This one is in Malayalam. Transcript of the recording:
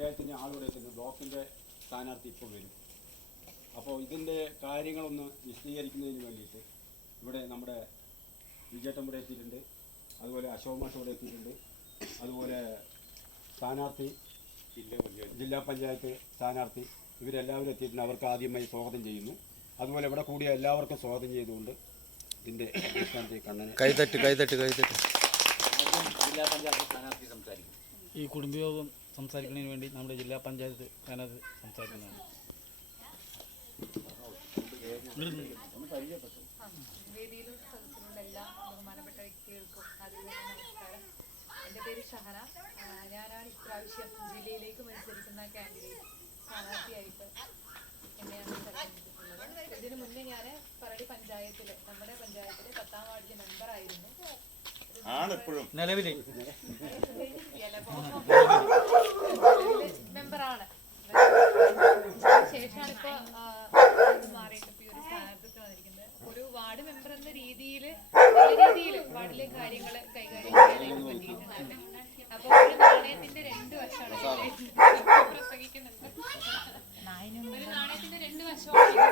പഞ്ചായത്തിന് ആളുടെ എത്തുന്നു. ബ്ലോക്കിൻ്റെ സ്ഥാനാർത്ഥി ഇപ്പോൾ വരും. അപ്പോൾ ഇതിൻ്റെ കാര്യങ്ങളൊന്ന് വിശദീകരിക്കുന്നതിന് വേണ്ടിയിട്ട് ഇവിടെ നമ്മുടെ വിജയേട്ടൻ ഇവിടെ എത്തിയിട്ടുണ്ട്, അതുപോലെ അശോക് മാഷ് ഇവിടെ എത്തിയിട്ടുണ്ട്, അതുപോലെ സ്ഥാനാർത്ഥി ജില്ലാ പഞ്ചായത്ത് സ്ഥാനാർത്ഥി ഇവരെല്ലാവരും എത്തിയിട്ടുണ്ട്. അവർക്ക് ആദ്യമായി സ്വാഗതം ചെയ്യുന്നു. അതുപോലെ ഇവിടെ കൂടിയ എല്ലാവർക്കും സ്വാഗതം ചെയ്തുകൊണ്ട് ഇതിൻ്റെ അടിസ്ഥാനത്തിൽ കണ്ണന് കൈതട്ട് ജില്ലാ പഞ്ചായത്ത് സ്ഥാനാർത്ഥി സംസാരിക്കും. ഈ കുടുംബയോഗം സംസാരിക്കുന്നതിന് വേണ്ടി നമ്മുടെ ജില്ലാ പഞ്ചായത്ത് സ്ഥാനാർത്ഥി സംസാരിക്കുന്നതാണ്. വേദിയിലും സദസ്സിലുള്ള എല്ലാ ബഹുമാനപ്പെട്ട വ്യക്തികൾക്കും ആദ്യം നമസ്കാരം. എൻ്റെ പേര് ഷഹന. ഞാനാണ് ഇപ്രാവശ്യം ജില്ലയിലേക്ക് മത്സരിക്കുന്ന കാൻഡിഡേറ്റ് സ്ഥാനാർത്ഥിയായിട്ട് എന്നെയാണ് തെരഞ്ഞെടുത്തിട്ടുള്ളത്. ഇതിനു മുന്നേ ഞാൻ പറടി പഞ്ചായത്തിൽ നമ്മുടെ പഞ്ചായത്തിലെ 10ാം വാർഡിലെ മെമ്പറായിരുന്നു. നിലവിലെ മെമ്പറാണ്. ശേഷമാണ് ഇപ്പോൾ മാറിയിട്ട് ഇപ്പോൾ ഒരു സ്ഥാനാർത്ഥിത്വം വന്നിരിക്കുന്നത്. ഒരു വാർഡ് മെമ്പർ എന്ന രീതിയിൽ നല്ല രീതിയിൽ വാർഡിലെ കാര്യങ്ങൾ കൈകാര്യം ചെയ്യാനായിട്ട് പറ്റിയിട്ടുണ്ട്. അപ്പോൾ ഒരു നാണയത്തിന്റെ 2 വശമാണ് പ്രസംഗിക്കുന്നുണ്ട്. ഒരു നാണയത്തിന്റെ 2 വശമാണ്